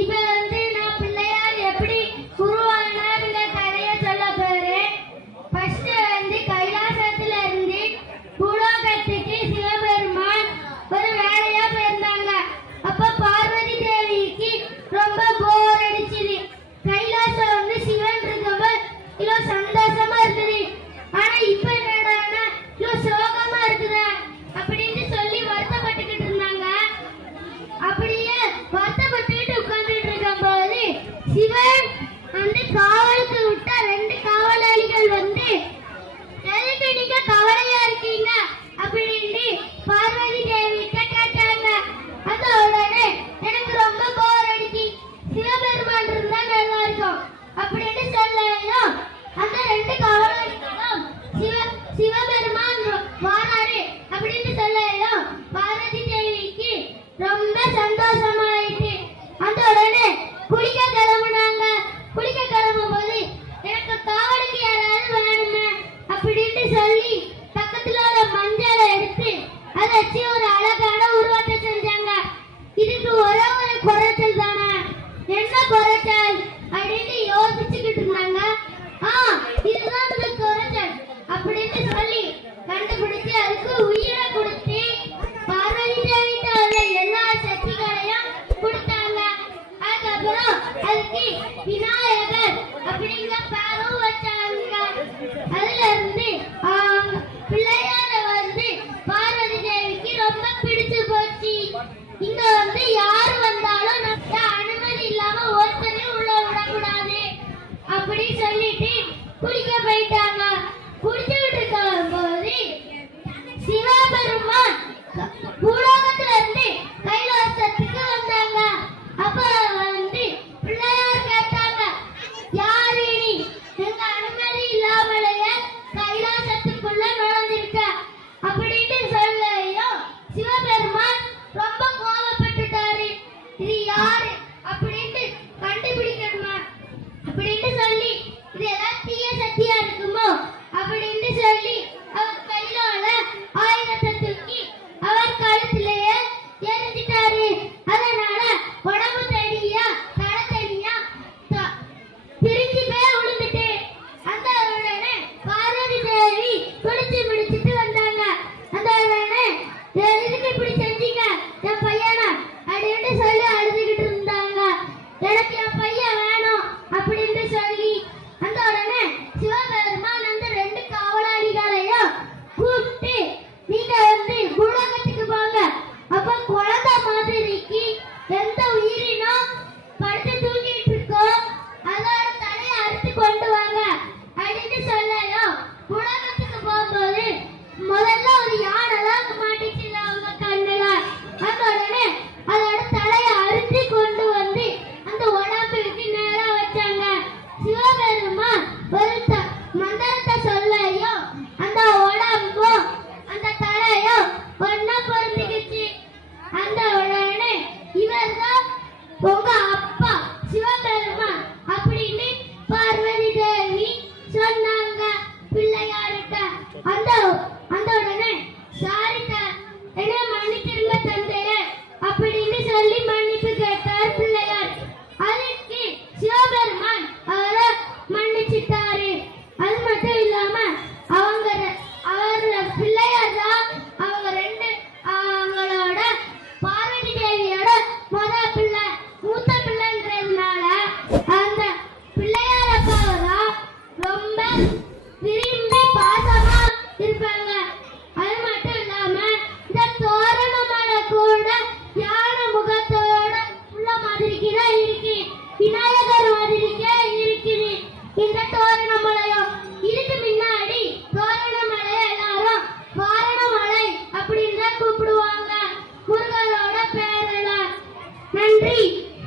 இப்ப நான் பிள்ளையார் எப்படி உருவானார்ன்ற கதையை சொல்ல போறேன். ஃபர்ஸ்ட் கைலாசத்துல இருந்து பூலோகத்துக்கு சிவபெருமான் ஒரு வேலையா போயிருந்தாங்க. அப்ப பார்வதி தேவிக்கு ரொம்ப போர் அடிச்சுது. கைலாசம் சிவன் இருக்கும்போது இவ்வளோ சந்தோஷமா இருக்குது. ஆனா இப்ப என்னடான்னா இவ்வளோ சோகமா இருக்குது அப்படின்னு சொல்லி வருத்தப்பட்டுக்கிட்டு இருந்தாங்க. அப்படியே வருத்தப்பட்டுக்கிட்டு உட்கார்ந்துட்டு இருக்கும் போது சிவன் காவலுக்கு விட்ட 2 காவலாளிகள் எதுக்கு நீங்க கவலையா இருக்கீங்க அப்படின்னு பார்வதி தேவி கேட்டாங்க. அந்த உடனே எனக்கு ரொம்ப போர் அடிச்சு சிவபெருமான் இருந்தா நல்லா இருக்கும் அப்படின்னு சொல்லலாம். அந்த 2 காவலாளிகளும் சிவபெருமான் வாராரு அப்படின்னு சொல்லலாம். பார்வதி தேவிக்கு ரொம்ப சந்தோஷமாயிட்டு அந்த உடனே குளிக்க கிளம்புனாங்க. குளிக்க கிளம்பும் போது எனக்கு காவலுக்கு யாராவது வேணுமே அப்படின்னு சொல்லி பக்கத்துல ஒரு மஞ்சளை எடுத்து அதை வச்சு ஒரு அழகான உருவத்தை செஞ்சாங்க. இதுக்கு ஒரே ஒரு குறைச்சல் தானே, என்ன குறைச்சல் அப்படின்னு யோசிச்சுக்கிட்டு இருந்தாங்க. இதுதான் இந்த குறைச்சல் அப்படின்னு சொல்லி கண்டுபிடிச்சு அதுக்கு உயிரை கொடுத்து பார்வதி தேவிட்ட உள்ள எல்லா சக்திகளையும் கொடுத்தாங்க. அதுக்கப்புறம் அதுக்கு விநாயகர் அப்படிங்கிற